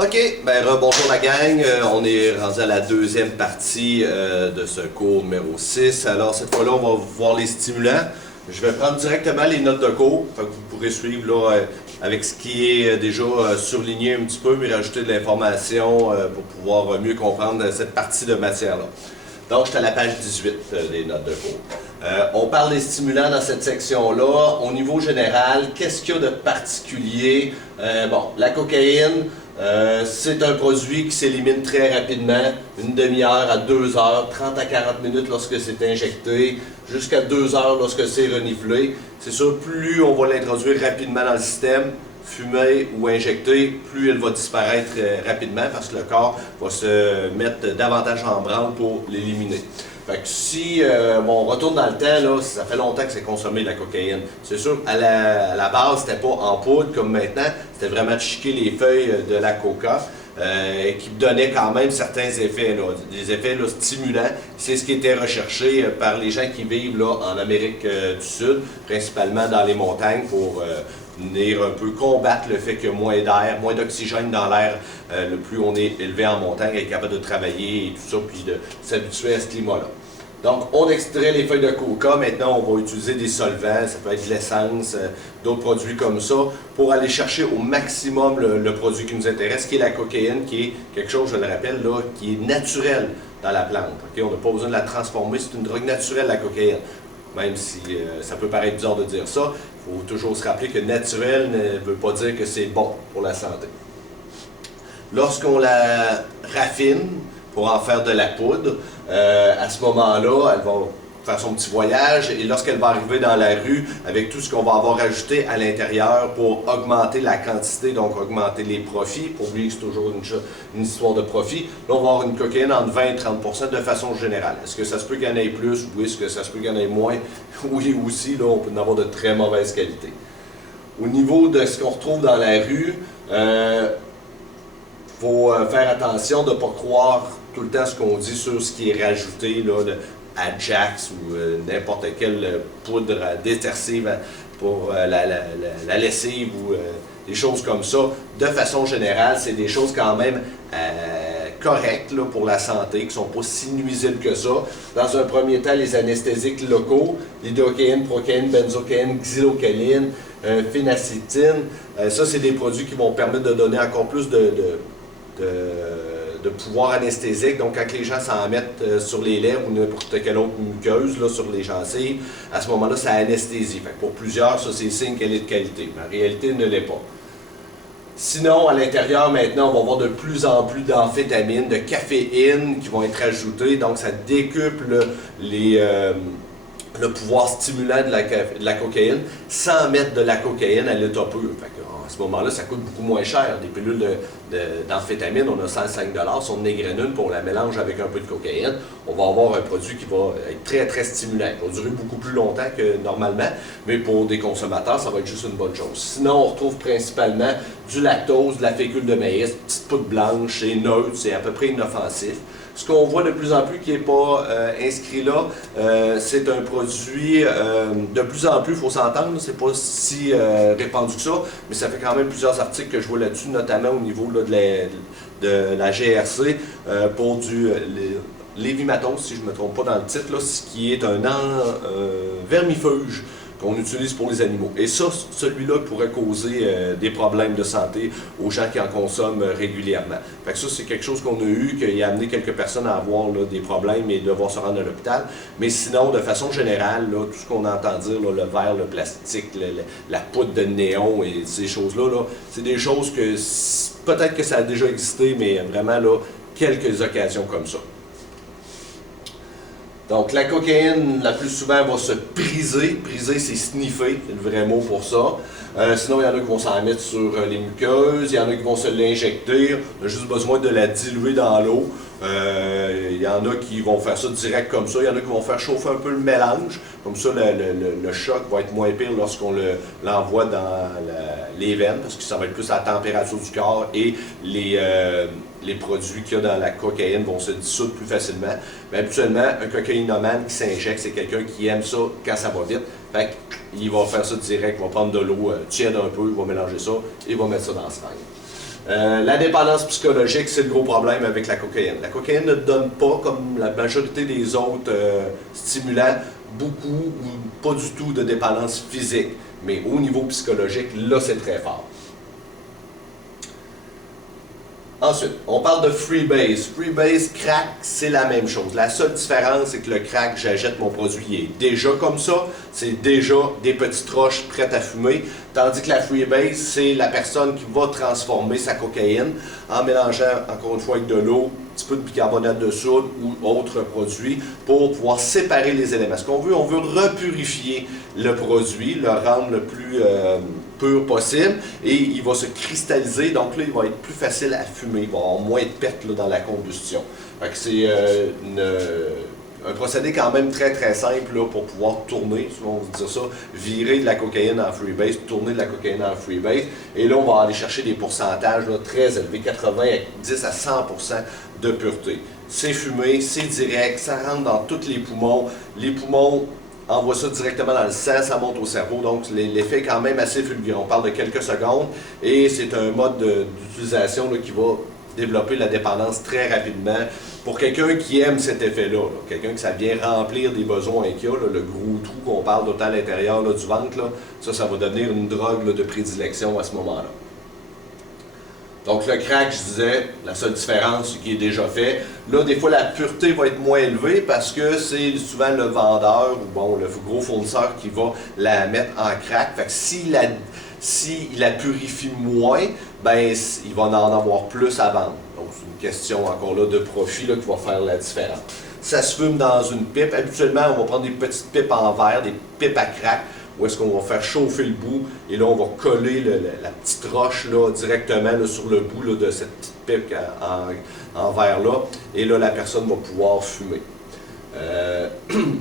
OK, ben bonjour la gang. On est rendu à la deuxième partie de ce cours numéro 6. Alors cette fois-là, on va voir les stimulants. Je vais prendre directement les notes de cours. Fait que vous pourrez suivre là, avec ce qui est déjà surligné un petit peu, mais rajouter de l'information pour pouvoir mieux comprendre cette partie de matière-là. Donc, je suis à la page 18 des notes de cours. On parle des stimulants dans cette section-là. Au niveau général, qu'est-ce qu'il y a de particulier? Bon, la cocaïne, c'est un produit qui s'élimine très rapidement, une demi-heure à 2 heures, 30 à 40 minutes lorsque c'est injecté, jusqu'à 2 heures lorsque c'est reniflé. C'est sûr, plus on va l'introduire rapidement dans le système, fumée ou injectée, plus elle va disparaître rapidement parce que le corps va se mettre davantage en branle pour l'éliminer. Fait que si on retourne dans le temps, là, ça fait longtemps que c'est consommé la cocaïne. C'est sûr, à la base, c'était pas en poudre comme maintenant, c'était vraiment de chiquer les feuilles de la coca. Qui donnait quand même certains effets, là, des effets là, stimulants. C'est ce qui était recherché par les gens qui vivent là, en Amérique du Sud, principalement dans les montagnes, pour venir un peu combattre le fait qu'il y a moins d'air, moins d'oxygène dans l'air, le plus on est élevé en montagne, être capable de travailler et tout ça, puis de s'habituer à ce climat-là. Donc, on extrait les feuilles de coca. Maintenant, on va utiliser des solvants, ça peut être de l'essence, d'autres produits comme ça, pour aller chercher au maximum le produit qui nous intéresse, qui est la cocaïne, qui est quelque chose, je le rappelle, là, qui est naturel dans la plante. Okay? On n'a pas besoin de la transformer, c'est une drogue naturelle, la cocaïne. Même si ça peut paraître bizarre de dire ça, il faut toujours se rappeler que naturel ne veut pas dire que c'est bon pour la santé. Lorsqu'on la raffine pour en faire de la poudre, à ce moment-là, elle va faire son petit voyage et lorsqu'elle va arriver dans la rue, avec tout ce qu'on va avoir ajouté à l'intérieur pour augmenter la quantité, donc augmenter les profits, pour oublier que c'est toujours une histoire de profit, là on va avoir une cocaïne entre 20 et 30% de façon générale. Est-ce que ça se peut qu'il y en ait plus? Oui. Est-ce que ça se peut qu'il y en ait moins? Oui aussi, là on peut en avoir de très mauvaise qualité. Au niveau de ce qu'on retrouve dans la rue, faut faire attention de ne pas croire tout le temps ce qu'on dit sur ce qui est rajouté là, Ajax ou n'importe quelle poudre détersive pour la lessive ou des choses comme ça. De façon générale, c'est des choses quand même correctes là, pour la santé, qui ne sont pas si nuisibles que ça. Dans un premier temps, les anesthésiques locaux, lidocaïne, procaïne, benzocaïne, xylocaïne, phénacétine, ça c'est des produits qui vont permettre de donner encore plus de pouvoir anesthésique. Donc, quand les gens s'en mettent sur les lèvres ou n'importe quelle autre muqueuse là, sur les gencives, à ce moment-là, ça anesthésie. Fait que pour plusieurs, ça, c'est signe qu'elle est de qualité. Mais en réalité, elle ne l'est pas. Sinon, à l'intérieur, maintenant, on va avoir de plus en plus d'amphétamines, de caféine qui vont être ajoutées. Donc, ça décuple le pouvoir stimulant de la cocaïne sans mettre de la cocaïne à l'état pur. À ce moment-là, ça coûte beaucoup moins cher. Des pilules d'amphétamine, on a 105 $. Si on égrène une, puis on la mélange avec un peu de cocaïne, on va avoir un produit qui va être très, très stimulant. Il va durer beaucoup plus longtemps que normalement, mais pour des consommateurs, ça va être juste une bonne chose. Sinon, on retrouve principalement du lactose, de la fécule de maïs, petite poudre blanche, c'est neutre, c'est à peu près inoffensif. Ce qu'on voit de plus en plus qui n'est pas inscrit là, c'est un produit de plus en plus, il faut s'entendre, c'est pas si répandu que ça, mais ça fait quand même plusieurs articles que je vois là-dessus, notamment au niveau là, de la GRC pour du lévimatose, si je ne me trompe pas dans le titre, là, ce qui est un vermifuge qu'on utilise pour les animaux. Et ça, celui-là pourrait causer des problèmes de santé aux gens qui en consomment régulièrement. Fait que ça, c'est quelque chose qu'on a eu, qui a amené quelques personnes à avoir là, des problèmes et devoir se rendre à l'hôpital. Mais sinon, de façon générale, là, tout ce qu'on entend dire, là, le verre, le plastique, la poudre de néon et ces choses-là, là, c'est des choses que peut-être que ça a déjà existé, mais vraiment là, quelques occasions comme ça. Donc, la cocaïne, la plus souvent, va se priser. Priser, c'est sniffer, c'est le vrai mot pour ça. Sinon, il y en a qui vont s'en mettre sur les muqueuses, il y en a qui vont se l'injecter. On a juste besoin de la diluer dans l'eau. Il y en a qui vont faire ça direct comme ça. Il y en a qui vont faire chauffer un peu le mélange. Comme ça, le choc va être moins pire lorsqu'on l'envoie dans les veines, parce que ça va être plus à la température du corps et les produits qu'il y a dans la cocaïne vont se dissoudre plus facilement. Mais habituellement, un cocaïnomane qui s'injecte, c'est quelqu'un qui aime ça quand ça va vite. Fait qu'il va faire ça direct, il va prendre de l'eau tiède un peu, il va mélanger ça et il va mettre ça dans la seringue. La dépendance psychologique, c'est le gros problème avec la cocaïne. La cocaïne ne donne pas, comme la majorité des autres stimulants, beaucoup ou pas du tout de dépendance physique. Mais au niveau psychologique, là, c'est très fort. Ensuite, on parle de Freebase. Freebase, crack, c'est la même chose. La seule différence, c'est que le crack, j'achète mon produit, il est déjà comme ça. C'est déjà des petites roches prêtes à fumer. Tandis que la Freebase, c'est la personne qui va transformer sa cocaïne en mélangeant, encore une fois, avec de l'eau, un petit peu de bicarbonate de soude ou autres produits pour pouvoir séparer les éléments. Ce qu'on veut, on veut repurifier le produit, le rendre le plus pur possible et il va se cristalliser. Donc là, il va être plus facile à fumer. Il va avoir moins de pertes là, dans la combustion. C'est un procédé quand même très très simple là, pour pouvoir tourner, souvent on va dire ça, virer de la cocaïne en freebase, tourner de la cocaïne en freebase. Et là, on va aller chercher des pourcentages là, très élevés, 90 à 100% de pureté. C'est fumé, c'est direct, ça rentre dans tous les poumons. Les poumons envoient ça directement dans le sang, ça monte au cerveau, donc l'effet est quand même assez fulgurant. On parle de quelques secondes et c'est un mode d'utilisation qui va développer la dépendance très rapidement. Pour quelqu'un qui aime cet effet-là, quelqu'un que ça vient remplir des besoins qu'il y a, le gros trou qu'on parle d'autant à l'intérieur du ventre, ça va devenir une drogue de prédilection à ce moment-là. Donc le crack, je disais, la seule différence, c'est qu'il est déjà fait. Là, des fois, la pureté va être moins élevée parce que c'est souvent le vendeur ou bon, le gros fournisseur qui va la mettre en crack. Fait que s'il la purifie moins, ben, il va en avoir plus à vendre. Donc c'est une question encore là de profit qui va faire la différence. Ça se fume dans une pipe. Habituellement, on va prendre des petites pipes en verre, des pipes à crack, où est-ce qu'on va faire chauffer le bout et là on va coller la petite roche là, directement là, sur le bout là, de cette petite pipe en verre là et là la personne va pouvoir fumer.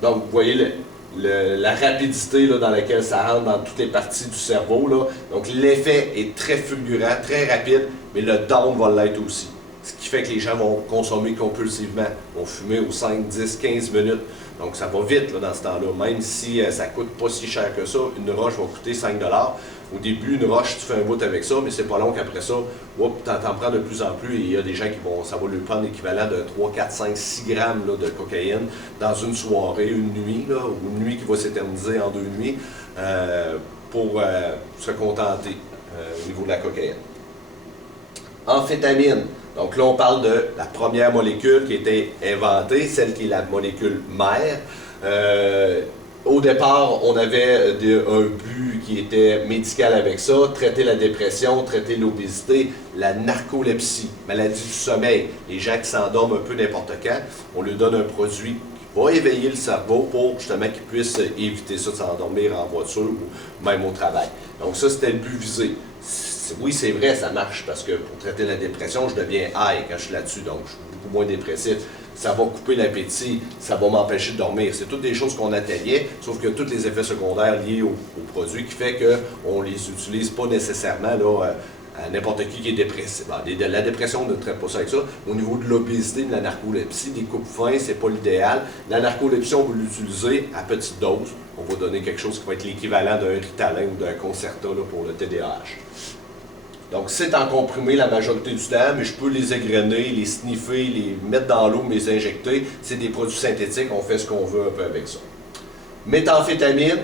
Donc vous voyez la rapidité là, dans laquelle ça rentre dans toutes les parties du cerveau là. Donc l'effet est très fulgurant, très rapide, mais le down va l'être aussi. Ce qui fait que les gens vont consommer compulsivement, vont fumer aux 5, 10, 15 minutes. Donc ça va vite là, dans ce temps-là, même si ça ne coûte pas si cher que ça. Une roche va coûter 5 $. Au début, une roche, tu fais un bout avec ça, mais c'est pas long qu'après ça, tu en prends de plus en plus et il y a des gens qui vont, ça va lui prendre l'équivalent de 3, 4, 5, 6 grammes là, de cocaïne dans une soirée, une nuit, là, ou une nuit qui va s'éterniser en 2 nuits pour se contenter au niveau de la cocaïne. Amphétamine. Donc là, on parle de la première molécule qui a été inventée, celle qui est la molécule mère. Au départ, on avait un but qui était médical avec ça, traiter la dépression, traiter l'obésité, la narcolepsie, maladie du sommeil. Les gens qui s'endorment un peu n'importe quand, on leur donne un produit qui va éveiller le cerveau pour justement qu'ils puissent éviter ça de s'endormir en voiture ou même au travail. Donc ça, c'était le but visé. Oui, c'est vrai, ça marche parce que pour traiter la dépression, je deviens high quand je suis là-dessus, donc je suis beaucoup moins dépressif. Ça va couper l'appétit, ça va m'empêcher de dormir. C'est toutes des choses qu'on atteignait, sauf que tous les effets secondaires liés au produit qui fait qu'on ne les utilise pas nécessairement là, à n'importe qui est dépressif. La dépression, on ne traite pas ça avec ça. Au niveau de l'obésité, de la narcolepsie, des coupes-fins, c'est pas l'idéal. La narcolepsie, on va l'utiliser à petite dose. On va donner quelque chose qui va être l'équivalent d'un Ritalin ou d'un Concerta là, pour le TDAH. Donc, c'est en comprimé la majorité du temps, mais je peux les égrener, les sniffer, les mettre dans l'eau, mais les injecter. C'est des produits synthétiques, on fait ce qu'on veut un peu avec ça. Méthamphétamine,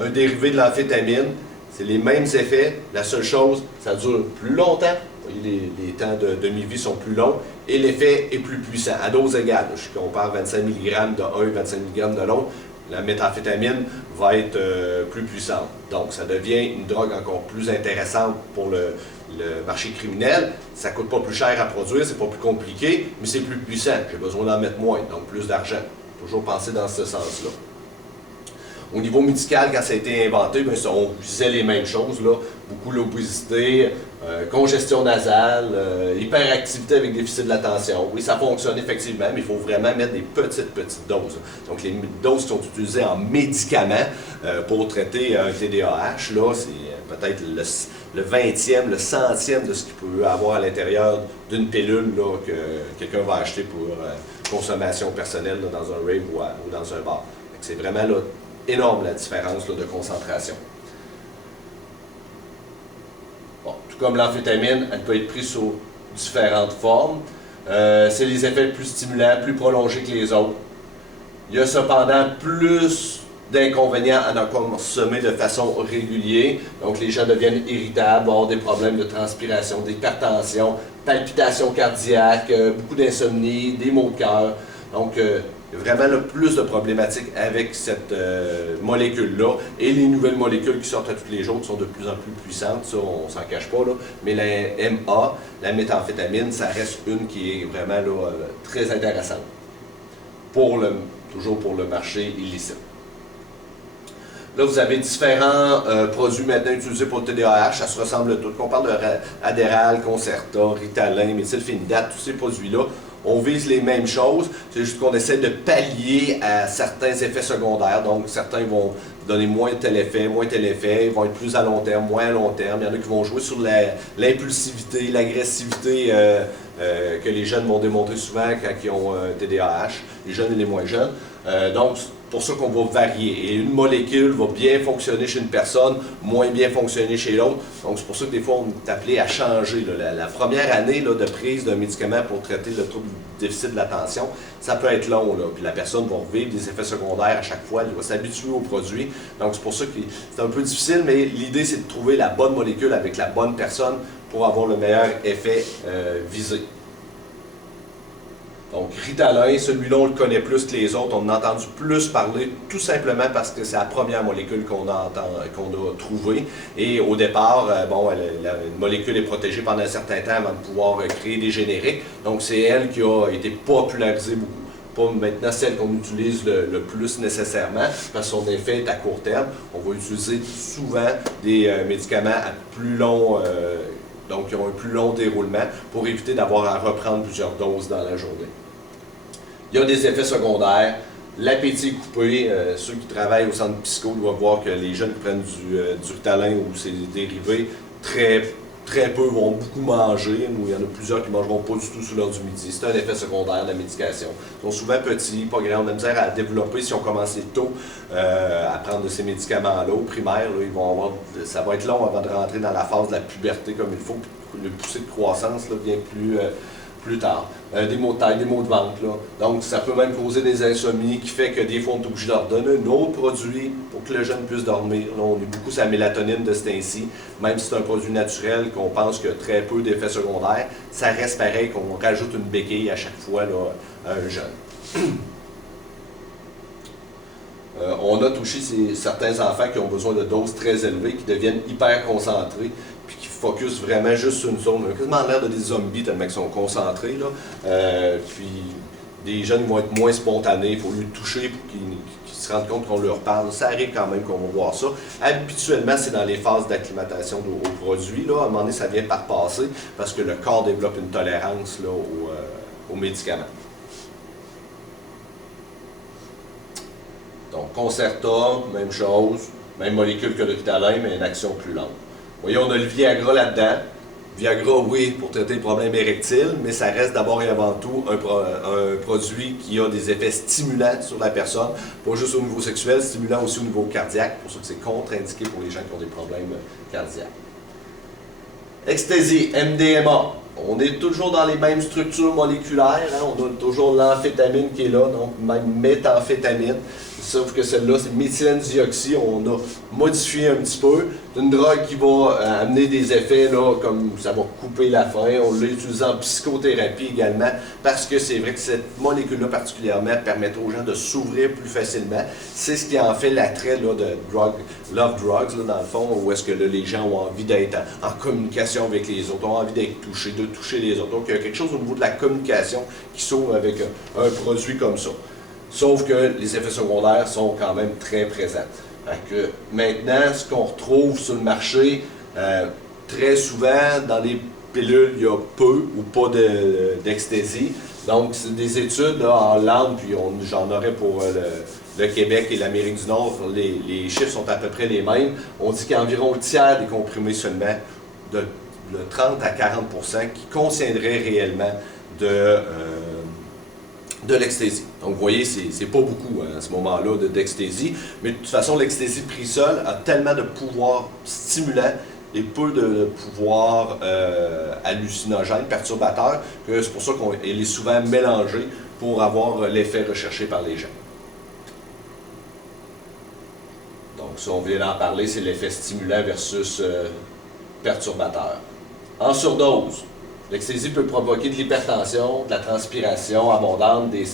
un dérivé de l'amphétamine, c'est les mêmes effets. La seule chose, ça dure plus longtemps. Vous voyez, les temps de demi-vie sont plus longs et l'effet est plus puissant, à dose égale. Je compare 25 mg de un et 25 mg de l'autre. La méthamphétamine va être plus puissante. Donc, ça devient une drogue encore plus intéressante pour le marché criminel. Ça ne coûte pas plus cher à produire, c'est pas plus compliqué, mais c'est plus puissant. J'ai besoin d'en mettre moins, donc plus d'argent. Toujours penser dans ce sens-là. Au niveau médical, quand ça a été inventé, bien, on visait les mêmes choses, là. Beaucoup l'obésité, congestion nasale, hyperactivité avec déficit de l'attention. Oui, ça fonctionne effectivement, mais il faut vraiment mettre des petites doses. Donc, les doses qui sont utilisées en médicaments pour traiter un TDAH, là, c'est peut-être le 20e, le 100e de ce qu'il peut avoir à l'intérieur d'une pilule là, que quelqu'un va acheter pour consommation personnelle là, dans un rave ou dans un bar. C'est vraiment là, énorme la différence là, de concentration. Bon, tout comme l'amphétamine, elle peut être prise sous différentes formes. C'est les effets plus stimulants, plus prolongés que les autres. Il y a cependant plus d'inconvénients à en consommer de façon régulière. Donc les gens deviennent irritables, vont avoir des problèmes de transpiration, d'hypertension, palpitations cardiaques, beaucoup d'insomnie, des maux de cœur. Donc vraiment le plus de problématiques avec cette molécule-là. Et les nouvelles molécules qui sortent à tous les jours sont de plus en plus puissantes, ça on s'en cache pas. Là. Mais la MA, la méthamphétamine, ça reste une qui est vraiment là, très intéressante. Toujours pour le marché illicite. Là, vous avez différents produits maintenant utilisés pour le TDAH, ça se ressemble tout. On parle de Adderall, Concerta, Ritalin, méthylphénidate, tous ces produits-là, on vise les mêmes choses, c'est juste qu'on essaie de pallier à certains effets secondaires. Donc, certains vont donner moins tel effet, ils vont être plus à long terme, moins à long terme. Il y en a qui vont jouer sur l'impulsivité, l'agressivité que les jeunes vont démontrer souvent quand ils ont TDAH, les jeunes et les moins jeunes. Donc, c'est pour ça qu'on va varier. Et une molécule va bien fonctionner chez une personne, moins bien fonctionner chez l'autre. Donc, c'est pour ça que des fois, on est appelé à changer. La première année là, de prise d'un médicament pour traiter le trouble du déficit de l'attention, ça peut être long. Là. Puis la personne va revivre des effets secondaires à chaque fois, elle va s'habituer au produit. Donc, c'est pour ça que c'est un peu difficile, mais l'idée, c'est de trouver la bonne molécule avec la bonne personne pour avoir le meilleur effet visé. Donc, Ritalin, celui-là, on le connaît plus que les autres. On en a entendu plus parler, tout simplement parce que c'est la première molécule qu'on a trouvée. Et au départ, la molécule est protégée pendant un certain temps avant de pouvoir créer des génériques. Donc, c'est elle qui a été popularisée beaucoup. Pas maintenant celle qu'on utilise le plus nécessairement, parce que son effet est à court terme. On va utiliser souvent des médicaments à plus long, donc qui ont un plus long déroulement, pour éviter d'avoir à reprendre plusieurs doses dans la journée. Il y a des effets secondaires, l'appétit est coupé. Ceux qui travaillent au centre psycho doivent voir que les jeunes qui prennent du Ritalin ou ses dérivés, très peu vont beaucoup manger, ou il y en a plusieurs qui ne mangeront pas du tout sur l'heure du midi. C'est un effet secondaire de la médication. Ils sont souvent petits, pas grands, on a misère à développer si on commence tôt à prendre de ces médicaments-là. Au primaire, là, ça va être long avant de rentrer dans la phase de la puberté comme il faut, puis le poussée de croissance là, vient plus tard. Des maux de tête, des maux de ventre. Là. Donc, ça peut même causer des insomnies qui fait que des fois, on est obligé de leur donner un autre produit pour que le jeune puisse dormir. Là, on est beaucoup sur la mélatonine de ce temps-ci. Même si c'est un produit naturel, qu'on pense qu'il y a très peu d'effets secondaires, ça reste pareil qu'on rajoute une béquille à chaque fois là, à un jeune. On a touché certains enfants qui ont besoin de doses très élevées, qui deviennent hyper concentrés, puis qui focus vraiment juste sur une zone. Ils ont quasiment l'air de des zombies tellement qu'ils sont concentrés. Là. Puis des jeunes vont être moins spontanés, il faut les toucher pour qu'ils se rendent compte qu'on leur parle. Ça arrive quand même qu'on va voir ça. Habituellement, c'est dans les phases d'acclimatation aux produits. Là. À un moment donné, ça vient par passer parce que le corps développe une tolérance là, aux médicaments. Donc, Concerta, même chose, même molécule que le Ritalin, mais une action plus lente. Vous voyez, on a le Viagra là-dedans. Viagra, oui, pour traiter les problèmes érectiles, mais ça reste d'abord et avant tout un produit qui a des effets stimulants sur la personne, pas juste au niveau sexuel, stimulant aussi au niveau cardiaque, pour ça que c'est contre-indiqué pour les gens qui ont des problèmes cardiaques. Ecstasy, MDMA. On est toujours dans les mêmes structures moléculaires, hein? On a toujours l'amphétamine qui est là, donc même méthamphétamine. Sauf que celle-là, c'est méthylène-dioxy, on a modifié un petit peu. C'est une drogue qui va amener des effets, là, comme ça va couper la faim. On l'a utilisé en psychothérapie également, parce que c'est vrai que cette molécule-là particulièrement permet aux gens de s'ouvrir plus facilement. C'est ce qui en fait l'attrait là, de love drugs, là, dans le fond, où est-ce que là, les gens ont envie d'être en communication avec les autres, ont envie d'être touchés, de toucher les autres. Donc, il y a quelque chose au niveau de la communication qui s'ouvre avec un produit comme ça. Sauf que les effets secondaires sont quand même très présents. Que maintenant, ce qu'on retrouve sur le marché, très souvent, dans les pilules, il y a peu ou pas d'ecstasy. Donc, c'est des études là, en Hollande, puis j'en aurais pour le Québec et l'Amérique du Nord. Les chiffres sont à peu près les mêmes. On dit qu'il y a environ le tiers des comprimés seulement, de 30 à 40 % qui contiendraient réellement de l'ecstasy. Donc, vous voyez, c'est pas beaucoup hein, à ce moment-là d'ecstasy, mais de toute façon, l'ecstasy pris seul a tellement de pouvoir stimulant et peu de pouvoir hallucinogène, perturbateur, que c'est pour ça qu'elle est souvent mélangée pour avoir l'effet recherché par les gens. Donc ça, on vient d'en parler, c'est l'effet stimulant versus perturbateur. En surdose, l'ecstasy peut provoquer de l'hypertension, de la transpiration abondante, des